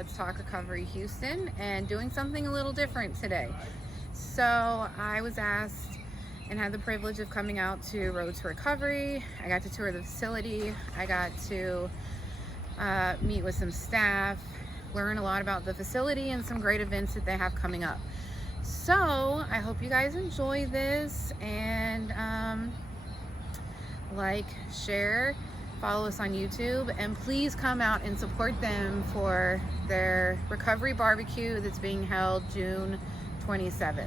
Let's Talk Recovery Houston and doing something a little different today. So I was asked and had the privilege of coming out to Road to Recovery. I got to tour the facility. I got to meet with some staff, learn a lot about the facility and some great events that they have coming up. So I hope you guys enjoy this and like, share, follow us on YouTube, and please come out and support them for their recovery barbecue that's being held June 27th.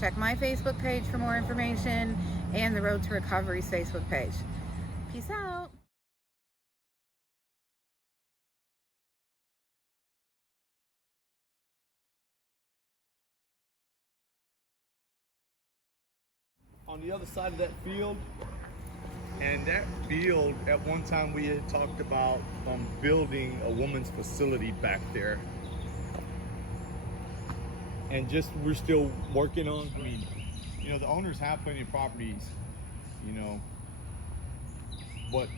Check my Facebook page for more information and the Road to Recovery's Facebook page. Peace out. On the other side of that field, and that field, at one time we had talked about building a woman's facility back there. And just, we're still working on, I mean, you know, the owners have plenty of properties, you know, but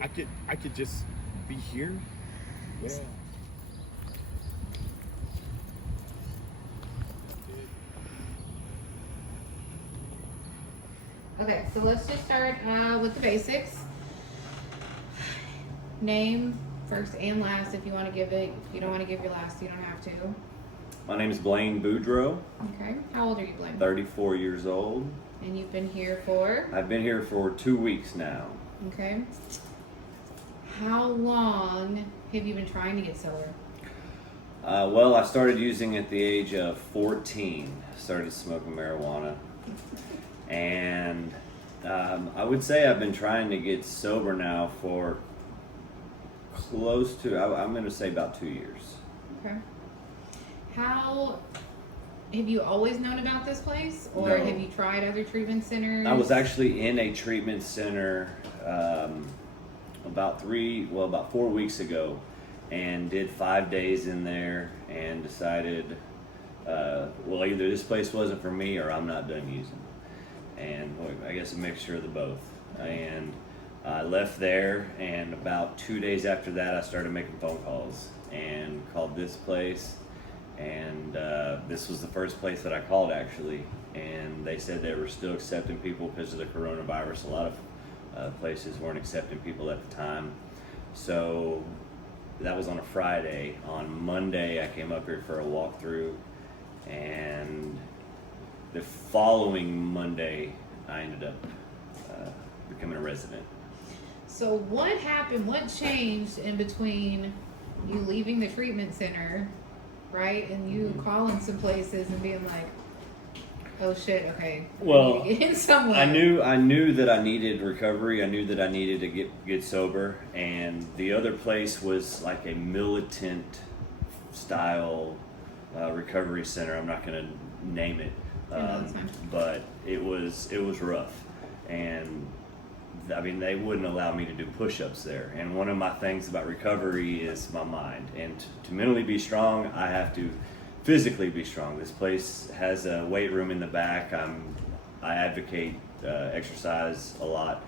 I could just be here. Yeah. Okay, so let's just start with the basics. Name, first and last, if you want to give it. If you don't want to give your last, you don't have to. My name is Blaine Boudreaux. Okay, how old are you, Blaine? 34 years old. And you've been here for? I've been here for 2 weeks now. Okay. How long have you been trying to get sober? Well, I started using at the age of 14. Started smoking marijuana. And I would say I've been trying to get sober now for close to, I'm going to say about 2 years. Okay. How, have you always known about this place? Or No. have you tried other treatment centers? I was actually in a treatment center about 4 weeks ago, and did 5 days in there and decided, well, either this place wasn't for me or I'm not done using. And I guess a mixture of the both. And I left there, and about 2 days after that I started making phone calls and called this place, and this was the first place that I called actually, and they said they were still accepting people because of the coronavirus. A lot of places weren't accepting people at the time. So that was on a Friday. On Monday I came up here for a walkthrough, and the following Monday, I ended up becoming a resident. So what happened, what changed in between you leaving the treatment center, right, and you calling some places and being like, oh shit, okay, Well, I need to get in somewhere. I knew that I needed recovery. I knew that I needed to get sober, and the other place was like a militant style recovery center. I'm not going to name it. No, that's fine. But it was rough, and I mean, they wouldn't allow me to do push-ups there. And one of my things about recovery is my mind, and to mentally be strong, I have to physically be strong. This place has a weight room in the back. I advocate exercise a lot,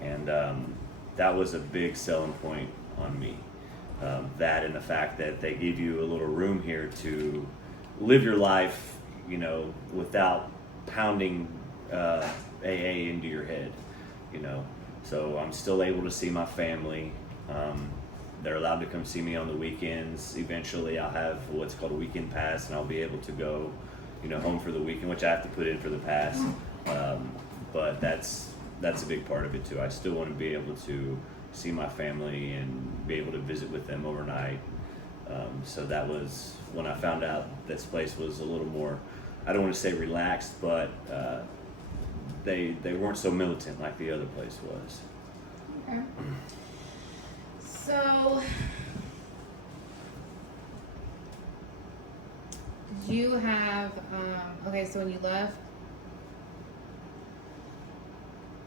and that was a big selling point on me. That and the fact that they give you a little room here to live your life, you know, without pounding AA into your head, you know. So I'm still able to see my family. They're allowed to come see me on the weekends. Eventually I'll have what's called a weekend pass, and I'll be able to go, you know, home for the weekend, which I have to put in for the pass. But that's a big part of it too. I still want to be able to see my family and be able to visit with them overnight. So that was when I found out this place was a little more, I don't want to say relaxed, but they weren't so militant like the other place was. Okay. So, did you have, okay, so when you left,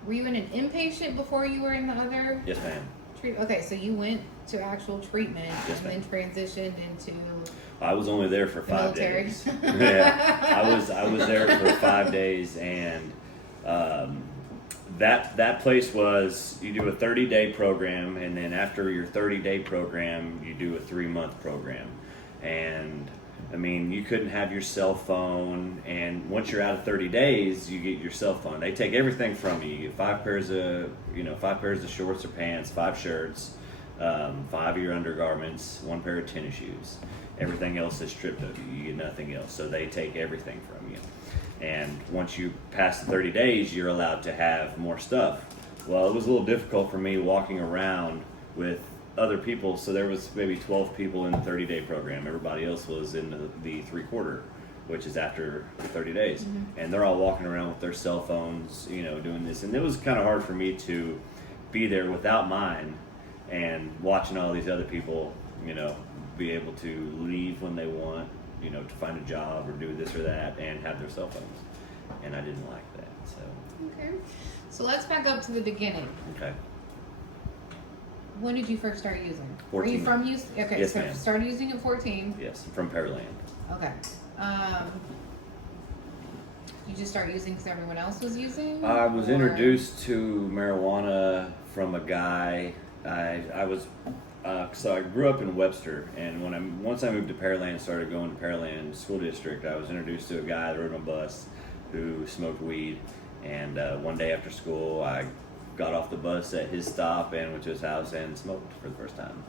were you in an inpatient before you were in the other? Yes, ma'am. Okay, so you went to actual treatment Yes, and then transitioned into I was only there for the 5 military. days. Yeah, I was there for 5 days, and that place was, you do a 30-day program, and then after your 30-day program, you do a 3-month program. And I mean, you couldn't have your cell phone, and once you're out of 30 days, you get your cell phone. They take everything from you. You get 5 pairs of shorts or pants, 5 shirts, 5 of your undergarments, 1 pair of tennis shoes. Everything else is stripped of you. You get nothing else. So they take everything from you. And once you pass the 30 days, you're allowed to have more stuff. Well, it was a little difficult for me walking around with other people, so there was maybe 12 people in the 30-day program. Everybody else was in the 3/4, which is after 30 days. And they're all walking around with their cell phones, doing this. And it was kind of hard for me to be there without mine and watching all these other people, be able to leave when they want, to find a job or do this or that and have their cell phones. And I didn't like that, so. Okay. So let's back up to the beginning. Okay. When did you first start using? 14. Were you from use? Okay, Yes, so ma'am. started using at 14. Yes, from Pearland. Okay. You just start using because everyone else was using? I was or- introduced to marijuana from a guy. So I grew up in Webster, and once I moved to Pearland, started going to Pearland School District, I was introduced to a guy that rode my bus who smoked weed. And one day after school, I got off the bus at his stop and went to his house and smoked for the first time.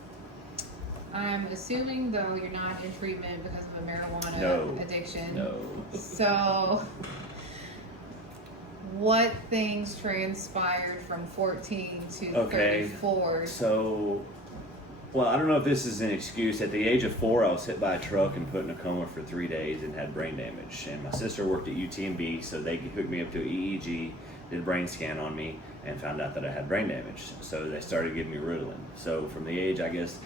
I'm assuming, though, you're not in treatment because of a marijuana No. addiction. No. So, what things transpired from 14 to Okay. 34? So, well, I don't know if this is an excuse. At the age of 4, I was hit by a truck and put in a coma for 3 days and had brain damage. And my sister worked at UTMB, so they hooked me up to an EEG, did a brain scan on me, and found out that I had brain damage. So they started giving me Ritalin. So from the age, I guess,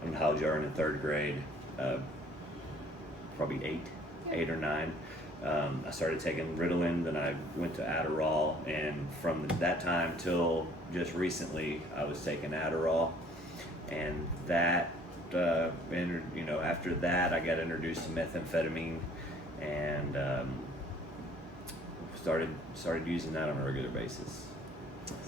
I don't know how old you are in the 3rd grade, probably 8 or 9. I started taking Ritalin, then I went to Adderall, and from that time till just recently, I was taking Adderall. And that, after that, I got introduced to methamphetamine, and started using that on a regular basis.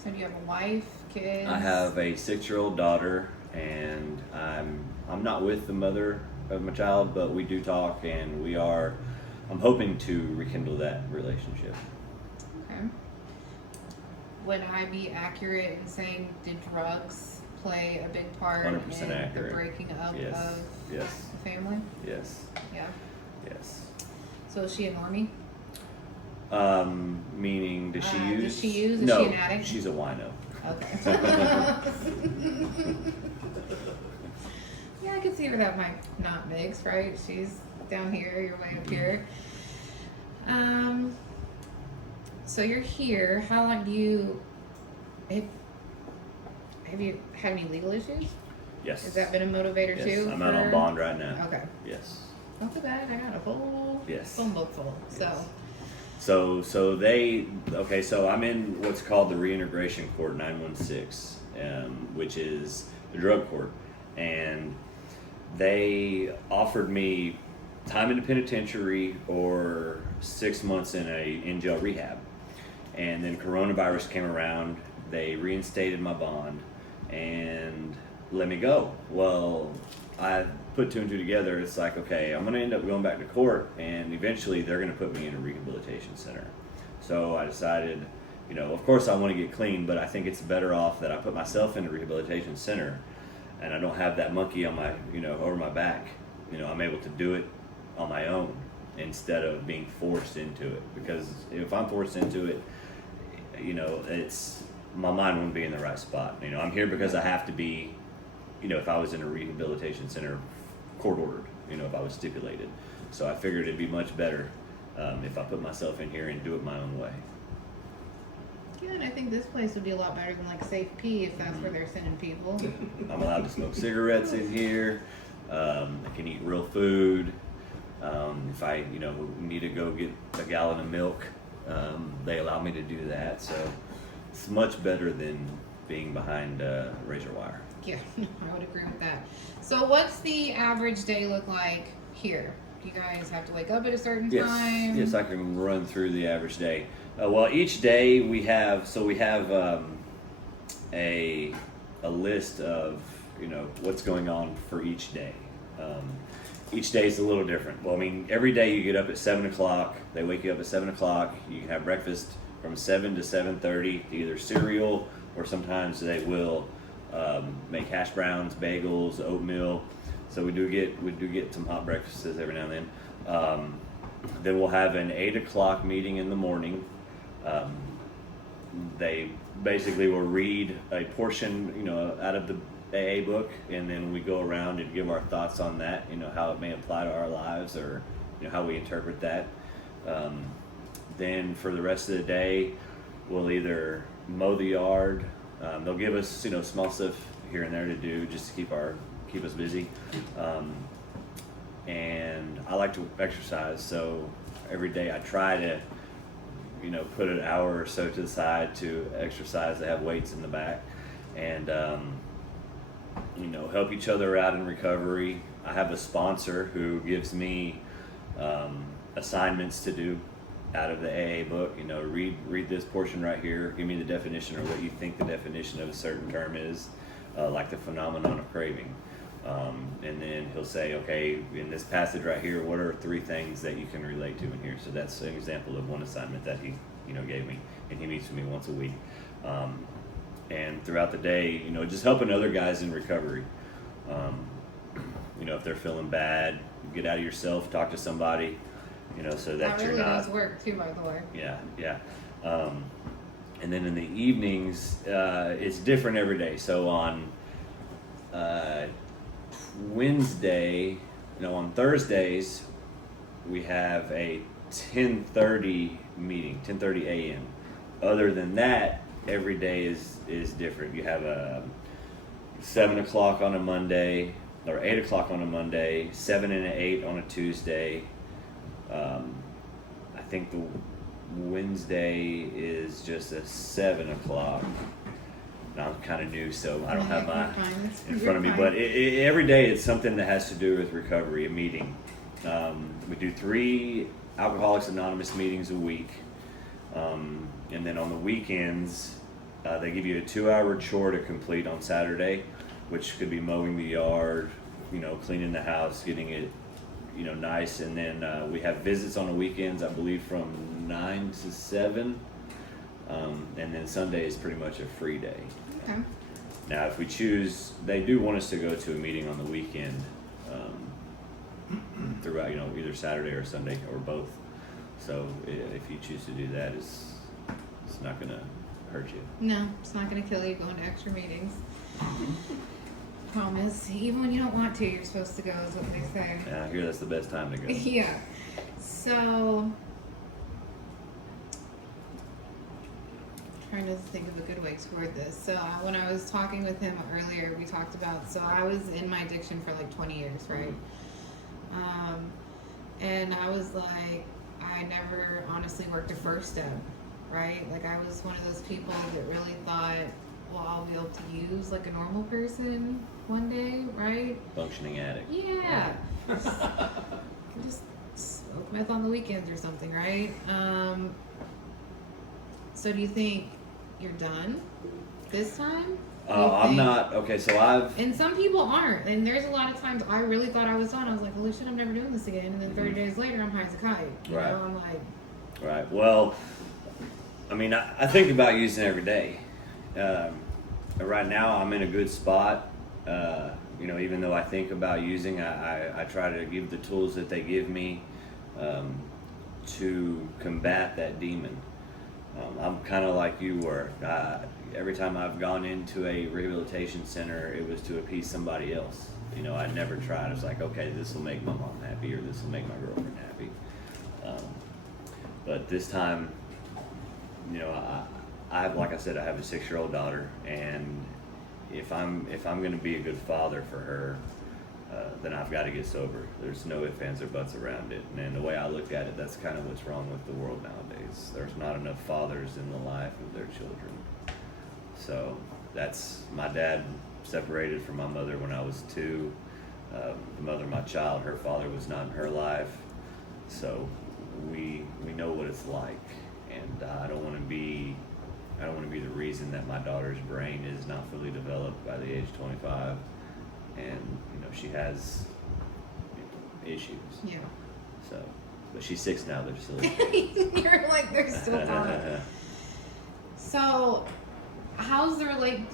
So, do you have a wife, kids? I have a 6-year-old daughter, and I'm not with the mother of my child, but we do talk, and I'm hoping to rekindle that relationship. Okay. Would I be accurate in saying, did drugs play a big part 100% in accurate. the breaking up Yes. of Yes. the family? Yes. Yeah. Yes. So is she a normie? Meaning, does she use? Does she use? Is No, she an addict? she's a wino. Okay. Yeah, I could see where that might not mix, right? She's down here, you're way up here. So you're here. How long have you had any legal issues? Yes. Has that been a motivator Yes, too? I'm out on bond right now. Okay. Yes. Not too bad. I got a whole phone book full. Yes. So so I'm in what's called the reintegration court 916, which is the drug court, and they offered me time in the penitentiary or 6 months in jail rehab. And then coronavirus came around, they reinstated my bond and let me go. Well, I put 2 and 2 together. It's like, okay, I'm gonna end up going back to court, and eventually they're gonna put me in a rehabilitation center. So I decided, of course I want to get clean, but I think it's better off that I put myself in a rehabilitation center and I don't have that monkey on my, over my back. I'm able to do it on my own instead of being forced into it. Because if I'm forced into it, it's my mind wouldn't be in the right spot. I'm here because I have to be. If I was in a rehabilitation center, court ordered. If I was stipulated. So I figured it'd be much better if I put myself in here and do it my own way. Yeah, and I think this place would be a lot better than like Safe P if that's where they're sending people. I'm allowed to smoke cigarettes in here. I can eat real food. If I, need to go get a gallon of milk, they allow me to do that. So it's much better than being behind razor wire. Yeah, I would agree with that. So what's the average day look like here? Do you guys have to wake up at a certain time? Yes, I can run through the average day. Well, each day we have a list of what's going on for each day. each day is a little different. Well, I mean, every day you get up at 7 o'clock. They wake you up at 7 o'clock. You can have breakfast from 7 to 7:30, either cereal or sometimes they will make hash browns, bagels, oatmeal. So we do get some hot breakfasts every now and then. Then we'll have an 8 o'clock meeting in the morning. They basically will read a portion, out of the AA book, and then we go around and give our thoughts on that, how it may apply to our lives, or how we interpret that. Then for the rest of the day, we'll either mow the yard. They'll give us, small stuff here and there to do just to keep us busy. And I like to exercise, so every day I try to, put an hour or so to the side to exercise. They have weights in the back, and help each other out in recovery. I have a sponsor who gives me assignments to do out of the AA book. Read this portion right here. Give me the definition, or what you think the definition of a certain term is, like the phenomenon of craving. And then he'll say, okay, in this passage right here, what are 3 things that you can relate to in here? So that's an example of one assignment that he, gave me, and he meets with me once a week. And throughout the day, just helping other guys in recovery. If they're feeling bad, get out of yourself, talk to somebody, so that really you're not. does work too, by the way. Yeah. And then in the evenings, it's different every day. So on on Thursdays, we have a 10:30 meeting, 10:30 a.m. Other than that, every day is different. You have a 7 o'clock on a Monday, or 8 o'clock on a Monday, 7 and an 8 on a Tuesday. I think the Wednesday is just a 7 o'clock. I'm kind of new, so I don't have my in front of me. But every day it's something that has to do with recovery, a meeting. We do 3 Alcoholics Anonymous meetings a week. And then on the weekends, they give you a 2-hour chore to complete on Saturday, which could be mowing the yard, cleaning the house, getting it, nice. And then we have visits on the weekends, I believe from 9 to 7. And then Sunday is pretty much a free day. Okay. Now, if we choose, they do want us to go to a meeting on the weekend, throughout, either Saturday or Sunday or both. So if you choose to do that, it's not going to hurt you. No, it's not going to kill you going to extra meetings. Promise. Even when you don't want to, you're supposed to go, is what they say. Yeah, I hear that's the best time to go. Yeah. So, trying to think of a good way to word this. So when I was talking with him earlier, we talked about, so I was in my addiction for like 20 years, right? And I was like, I never honestly worked a first step, right? Like I was one of those people that really thought, well, I'll be able to use like a normal person one day, right? Functioning addict. Yeah. Just smoke meth on the weekends or something, right? So do you think you're done this time? I'm not. Okay, so And some people aren't. And there's a lot of times I really thought I was done. I was like, holy shit, I'm never doing this again. And then 30 days later, I'm high as a kite. You Right. know, I'm like... Right. Well, I mean, I think about using every day. Right now, I'm in a good spot. Even though I think about using, I try to give the tools that they give me to combat that demon. I'm kind of like you were. Every time I've gone into a rehabilitation center, it was to appease somebody else. I never tried. It was like, okay, this will make my mom happy, or this will make my girlfriend happy. But this time, I like I said, I have a 6-year-old daughter, and if I'm going to be a good father for her, then I've got to get sober. There's no ifs, ands, or buts around it. And the way I look at it, that's kind of what's wrong with the world nowadays. There's not enough fathers in the life of their children. So that's, my dad separated from my mother when I was 2. The mother of my child, her father was not in her life. So we know what it's like. And I don't want to be the reason that my daughter's brain is not fully developed by the age of 25. And she has issues. Yeah. So, but she's 6 now. They're still. You're like, they're still gone. So, how's the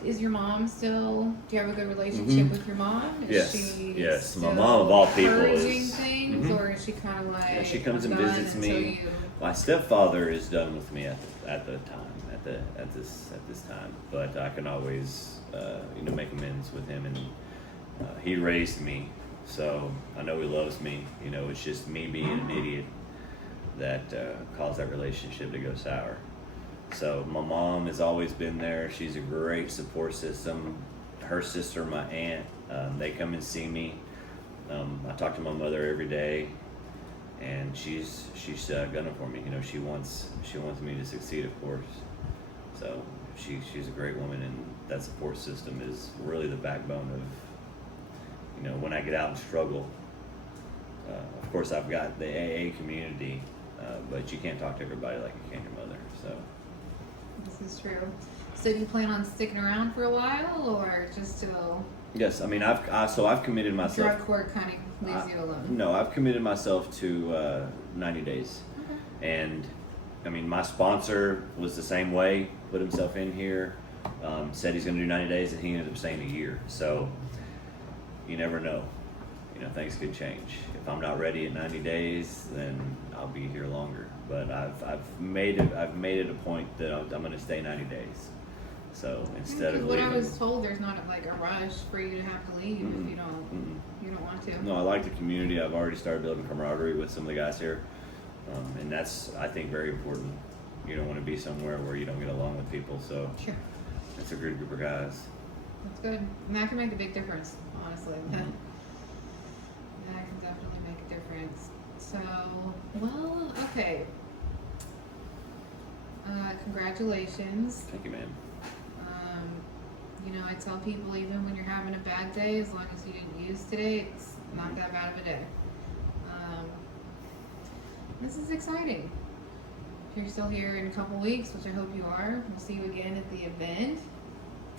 is your mom still, do you have a good relationship with your mom? Is Yes, she yes. My still mom of all people encouraging is. things, or is she kind of like, Yeah, she comes "I'm and done visits until me. you-" My stepfather is done with me at this time, but I can always make amends with him, and he raised me, so I know he loves me. It's just me being an idiot that caused that relationship to go sour. So my mom has always been there. She's a great support system. Her sister, my aunt, they come and see me. I talk to my mother every day, and she's gunning for me. She wants me to succeed, of course. So she's a great woman, and that support system is really the backbone of when I get out and struggle. Of course, I've got the AA community, but you can't talk to everybody like you can your mother. So. This is true. So do you plan on sticking around for a while, or just till Yes, I mean I've committed myself. drug court kind of leaves you alone? No, I've committed myself to 90 days, and I mean my sponsor was the same way. Put himself in here, said he's going to do 90 days, and he ended up staying a year. So you never know. Things could change. If I'm not ready at 90 days, then I'll be here longer. But I've made it a point that I'm going to stay 90 days. So instead of what leaving, I was told, there's not like a rush for you to have to leave if you don't want to. No, I like the community. I've already started building camaraderie with some of the guys here, and that's, I think, very important. You don't want to be somewhere where you don't get along with people. So Sure. it's a good group of guys. That's good. And that can make a big difference, honestly. That can definitely make a difference. So, well, okay. Congratulations. Thank you, man. I tell people, even when you're having a bad day, as long as you didn't use today, it's not that bad of a day. This is exciting. If you're still here in a couple weeks, which I hope you are, we'll see you again at the event.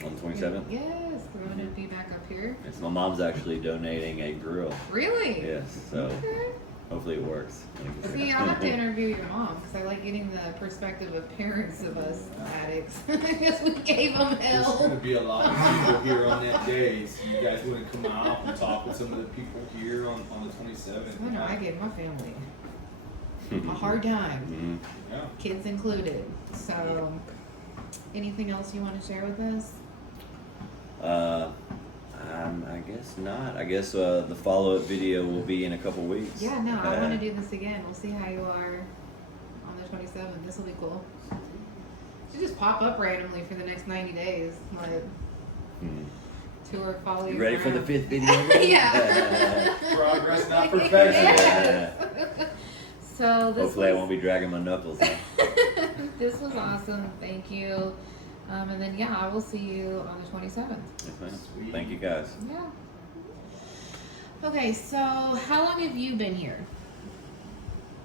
On the 27th? Yes, we're going to be back up here. Yes, my mom's actually donating a grill. Really? Yes, so Okay. hopefully it works. See, I'll have to interview your mom because I like getting the perspective of parents of us addicts. I guess we gave them There's hell. going to be a lot of people here on that day, so you guys want to come out and talk with some of the people here on the 27th. I know, I gave my family a hard time, Yeah. kids included. So, anything else you want to share with us? I guess not. I guess the follow-up video will be in a couple weeks. Yeah, no, I want to do this again. We'll see how you are on the 27th. This will be cool. Should just pop up randomly for the next 90 days. Like, tour, follow you. You ready for the around. 5th video? Yeah. Progress, not perfection. Yeah. So this Hopefully I was, won't be dragging my knuckles out. this was awesome. Thank you. And then, yeah, I will see you on the 27th. Yes, ma'am. Sweet. Thank you guys. Yeah. Okay, so how long have you been here?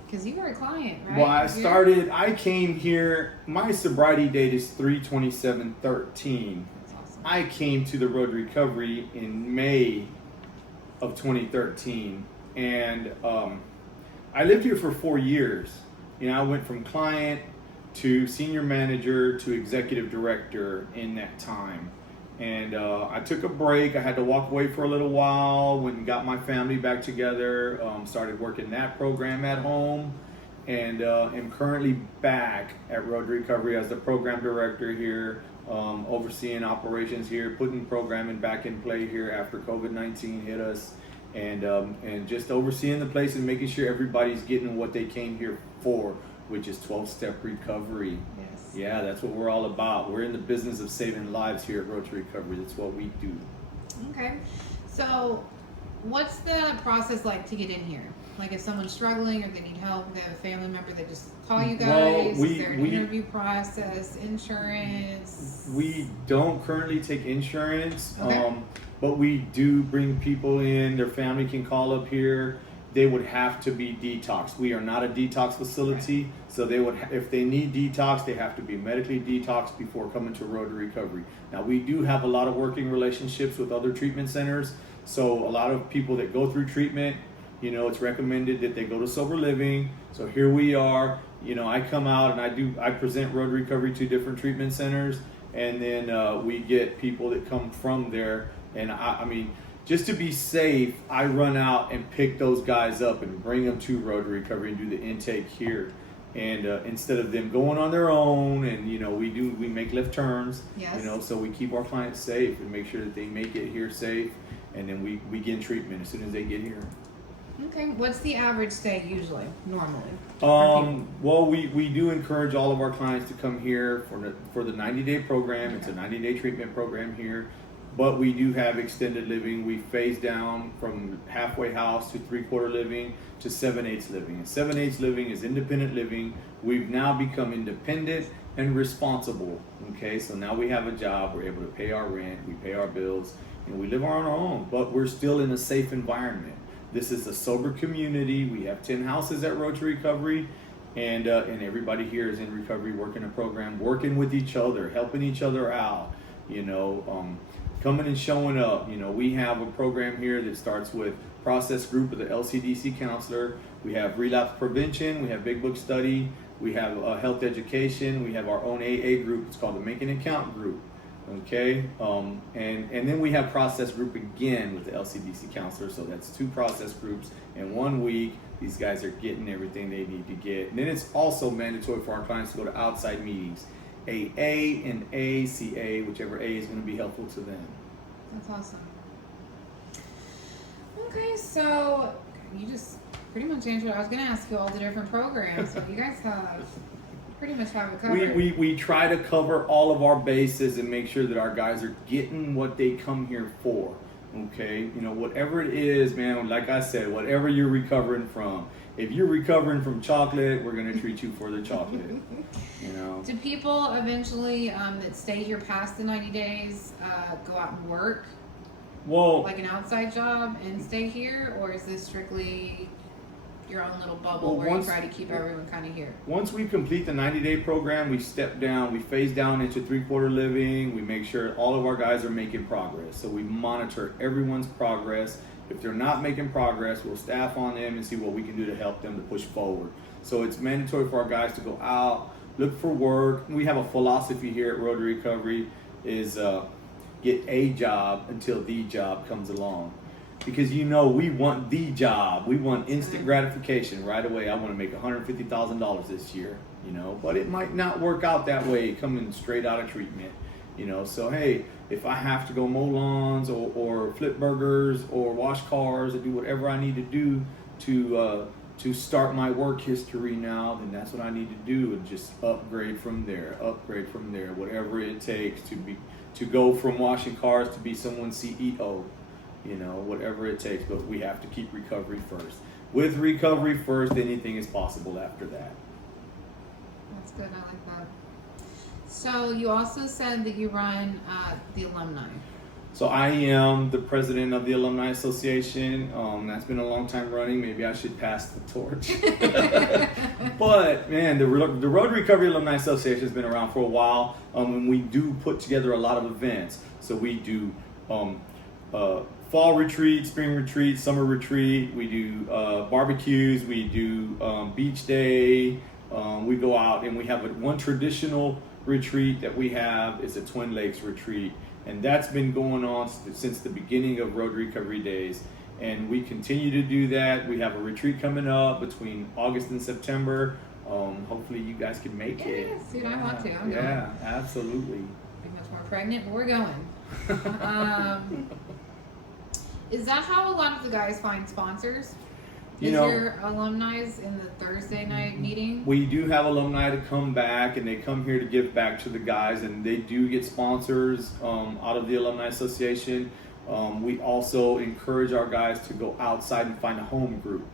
Because you were a client, right? Well, I came here, my sobriety date is 3/27/13. That's awesome. I came to the Road Recovery in May of 2013, and I lived here for 4 years. I went from client to senior manager to executive director in that time. And I took a break. I had to walk away for a little while, went and got my family back together, started working that program at home, and am currently back at Road Recovery as the program director here, overseeing operations here, putting programming back in play here after COVID-19 hit us, and just overseeing the place and making sure everybody's getting what they came here for, which is 12-step recovery. Yes. Yeah, that's what we're all about. We're in the business of saving lives here at Road to Recovery. That's what we do. Okay. So, what's the process like to get in here? Like, if someone's struggling or they need help, they have a family member, they just call you guys. Well, Is there an interview process, insurance? We don't currently take insurance, Okay. but we do bring people in. Their family can call up here. They would have to be detoxed. We are not a detox facility, so they would, if they need detox, they have to be medically detoxed before coming to Road to Recovery. Now, we do have a lot of working relationships with other treatment centers, so a lot of people that go through treatment You know, it's recommended that they go to sober living. So here we are. You know, I come out and I present road recovery to different treatment centers, and then we get people that come from there. And I mean, just to be safe, I run out and pick those guys up and bring them to road recovery and do the intake here. And instead of them going on their own, and you know, we make left turns. Yes. You know, so we keep our clients safe and make sure that they make it here safe, and then we begin treatment as soon as they get here. Okay. What's the average stay usually, normally? Well, we do encourage all of our clients to come here for the 90-day program. It's a 90-day treatment program here, but we do have extended living. We phase down from halfway house to 3/4 living to 7/8 living. And 7/8 living is independent living. We've now become independent and responsible. Okay, so now we have a job. We're able to pay our rent. We pay our bills, and we live on our own. But we're still in a safe environment. This is a sober community. We have 10 houses at Road to Recovery, and everybody here is in recovery, working a program, working with each other, helping each other out. You know, coming and showing up. You know, we have a program here that starts with process group with the LCDC counselor. We have relapse prevention. We have big book study. We have health education. We have our own AA group. It's called the Make an Account group. Okay, and then we have process group again with the LCDC counselor. So that's 2 process groups in 1 week. These guys are getting everything they need to get. And then it's also mandatory for our clients to go to outside meetings, AA and ACA, whichever A is going to be helpful to them. That's awesome. Okay, so you just pretty much answered. I was going to ask you all the different programs, but you guys have pretty much have it covered. We try to cover all of our bases and make sure that our guys are getting what they come here for. Okay, you know, whatever it is, man, like I said, whatever you're recovering from. If you're recovering from chocolate, we're going to treat you for the chocolate. You know. Do people eventually that stay here past the 90 days go out and work? Well, like an outside job and stay here, or is this strictly your own little bubble where you try to keep everyone kind of here? Once we complete the 90-day program, we step down, we phase down into 3/4 living. We make sure all of our guys are making progress. So we monitor everyone's progress. If they're not making progress, we'll staff on them and see what we can do to help them to push forward. So it's mandatory for our guys to go out, look for work. We have a philosophy here at Road to Recovery is get a job until the job comes along. Because you know we want the job. We want instant gratification right away. I want to make $150,000 this year, you know. But it might not work out that way coming straight out of treatment, you know. So hey, if I have to go mow lawns or flip burgers or wash cars or do whatever I need to do to start my work history now, then that's what I need to do, and just upgrade from there, whatever it takes to go from washing cars to be someone's CEO. You know, whatever it takes, but we have to keep recovery first. With recovery first, anything is possible after that. That's good. I like that. So you also said that you run the alumni. So I am the president of the Alumni Association. That's been a long time running. Maybe I should pass the torch. But man, the Road Recovery Alumni Association has been around for a while, and we do put together a lot of events. So we do fall retreat, spring retreat, summer retreat. We do barbecues. We do beach day. We go out and we have one traditional retreat that we have. It's a Twin Lakes retreat, and that's been going on since the beginning of Road Recovery Days. And we continue to do that. We have a retreat coming up between August and September. Hopefully you guys can make it. Yes, dude, I want to. I'm yeah, going. absolutely. Be much more pregnant, but we're going. Is that how a lot of the guys find sponsors? You know, your alumni in the Thursday night meeting? We do have alumni to come back, and they come here to give back to the guys, and they do get sponsors out of the Alumni Association. We also encourage our guys to go outside and find a home group.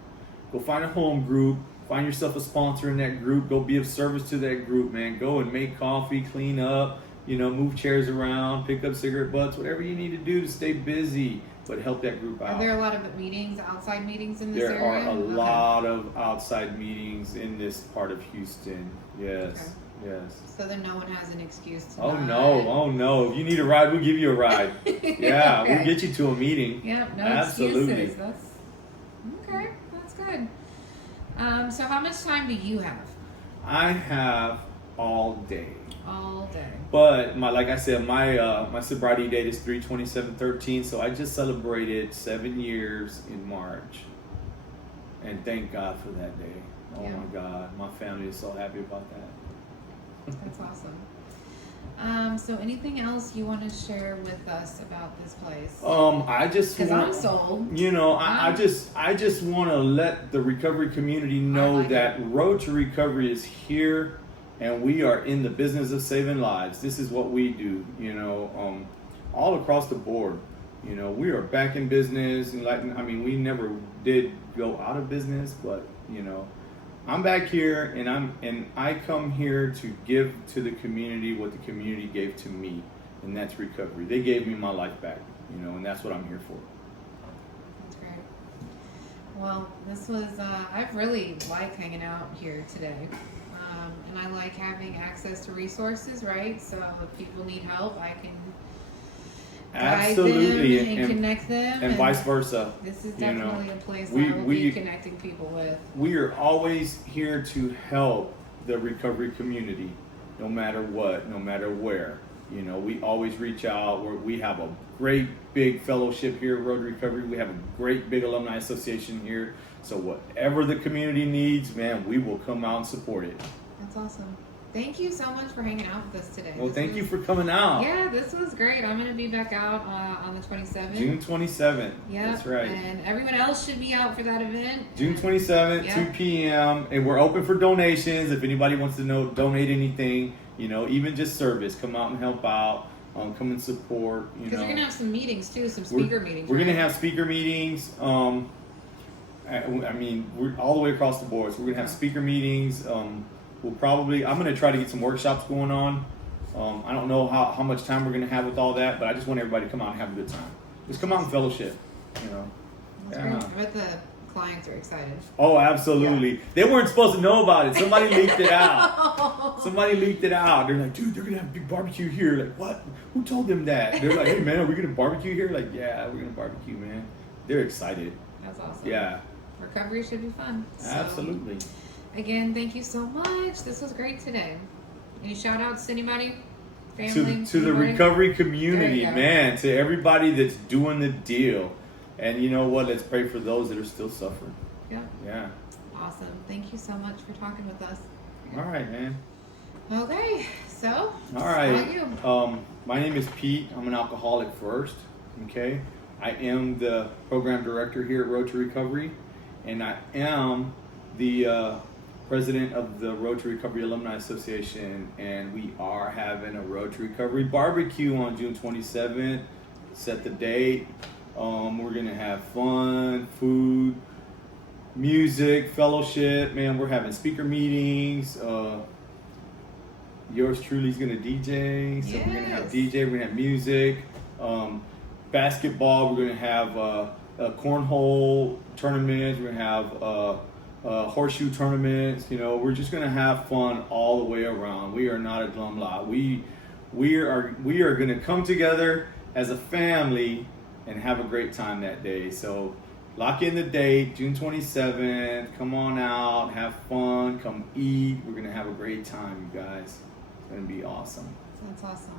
Go find a home group. Find yourself a sponsor in that group. Go be of service to that group, man. Go and make coffee, clean up, you know, move chairs around, pick up cigarette butts, whatever you need to do to stay busy, but help that group out. Are there a lot of meetings, outside meetings in this area? There are a lot of outside meetings in this part of Houston. Yes, yes. So then no one has an excuse to Oh no. If you need a ride, we'll give you a ride. Yeah, Okay. we'll get you to a meeting. Yep, no Absolutely. excuses. Okay, that's good. So how much time do you have? I have all day. All day. But like I said, my sobriety date is 3/27/13, so I just celebrated 7 years in March, and thank God for that day. Oh Yeah. my God, my family is so happy about that. That's awesome. So anything else you want to share with us about this place? I just Because want, I'm sold. you know, I just want to let the recovery community know like that Road to Recovery is here, and we are in the business of saving lives. This is what we do, you know, all across the board. You know, we are back in business, and we never did go out of business, but you know, I'm back here, and I come here to give to the community what the community gave to me, and that's recovery. They gave me my life back, you know, and that's what I'm here for. That's great. Well, this was, I've really liked hanging out here today. And I like having access to resources, right? So if people need help, I can guide Absolutely, them and connect them. and vice versa. This is you know. definitely a place We- I will we- be connecting people with. We are always here to help the recovery community, no matter what, no matter where. You know, we always reach out. We have a great big fellowship here at Road to Recovery. We have a great big alumni association here. So whatever the community needs, man, we will come out and support it. That's awesome. Thank you so much for hanging out with us today. Well, This thank was- you for coming out. Yeah, this was great. I'm going to be back out on the 27th. June 27th. Yep. That's right. And everyone else should be out for that event. June 27th, Yeah. 2 p.m. And we're open for donations. If anybody wants to donate anything, you know, even just service, come out and help out. Come and support. You Because know, you're going to have some meetings too, some speaker meetings. We're right? gonna have speaker meetings. We're all the way across the board. So we're gonna have speaker meetings. I'm gonna try to get some workshops going on. I don't know how much time we're gonna have with all that, but I just want everybody to come out and have a good time. Just come out and fellowship. You know. That's Yeah. great. I bet the clients are excited. Oh, absolutely. They weren't supposed to know about it. Somebody leaked it out. Somebody leaked it out. They're like, dude, they're gonna have a big barbecue here. Like, what? Who told them that? They're like, hey man, are we gonna barbecue here? Like, yeah, we're gonna barbecue, man. They're excited. That's awesome. Yeah, Recovery should be fun. So, absolutely. Again, thank you so much. This was great today. Any shout outs to anybody? Family? To the anybody? recovery community, There you go. man, to everybody that's doing the deal. And you know what? Let's pray for those that are still suffering. Yeah. Yeah. Awesome. Thank you so much for talking with us. All right, man. Okay, so. All it's right. about you. My name is Pete. I'm an alcoholic first. Okay. I am the program director here at Road to Recovery, and I am the president of the Road to Recovery Alumni Association, and we are having a Road to Recovery barbecue on June 27th. Set the date. We're gonna have fun, food, music, fellowship. Man, we're having speaker meetings. Yours truly's gonna DJ, so we're gonna have Yes. DJ. We're gonna have music, basketball. We're gonna have a cornhole tournaments. We're gonna have horseshoe tournaments. You know, we're just gonna have fun all the way around. We are not a glum lot. We are gonna come together as a family and have a great time that day. So lock in the date, June 27th. Come on out, have fun, come eat. We're gonna have a great time, you guys. It's gonna be awesome. That's awesome.